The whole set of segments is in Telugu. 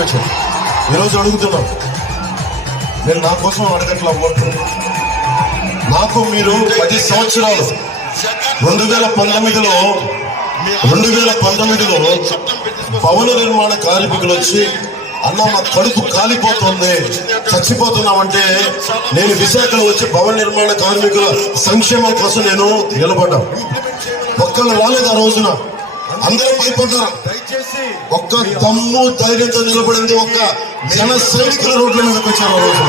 ముందుకు వచ్చాను. ఈరోజు అడుగుతున్నాం, నేను నా కోసం అడగట్లా ఓట్లు. నాకు మీరు 10 సంవత్సరాలు 2019లో భవన నిర్మాణ కార్మికులు వచ్చి అన్న మా కడుపు కాలిపోతుంది, చచ్చిపోతున్నామంటే నేను విశాఖలో వచ్చి భవన నిర్మాణ కార్మికుల సంక్షేమం కోసం నేను నిలబడ్డా. ఒక్కళ్ళు రాలేదు ఆ రోజున, అందరూ భయపడ్డారు. ఒక్క దమ్ము ధైర్యంతో నిలబడింది ఒక్క జన సైనికుల రోడ్ల మీదకి వచ్చారు. ఆ రోజున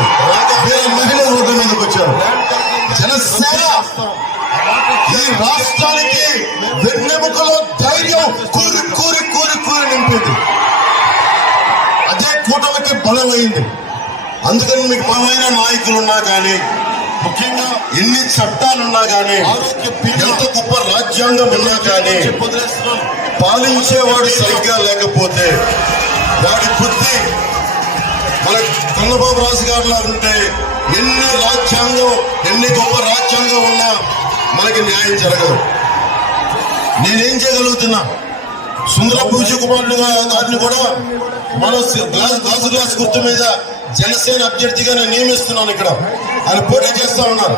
వేల మహిళల రోడ్ల మీదకి వచ్చారు. జనసేన ఈ రాష్ట్రానికి వెన్నెముకలో ధైర్యం కూరి కూరి కూరి కూరి నింపింది. అదే కూటమికి బలమైంది. అందుకని మీకు బలమైన నాయకులున్నా కానీ, ముఖ్యంగా ఎన్ని చట్టాలున్నా కానీ, ఎంత గొప్ప రాజ్యాంగం ఉన్నా కానీ, పాలించేవాడు సరిగ్గా లేకపోతే వాడి బుద్ధి మన చంద్రబాబు రాజు గారు లాగుంటే ఎన్ని గొప్ప రాజ్యాంగం ఉన్నా మనకి న్యాయం జరగదు. నేనేం చేయగలుగుతున్నా? సుందర పూజ కుమారుడు గారిని కూడా మన గాజు గ్లాస్ గుర్తు మీద జనసేన అభ్యర్థిగా నేను నియమిస్తున్నాను. ఇక్కడ ఆయన పోటీ చేస్తా ఉన్నారు.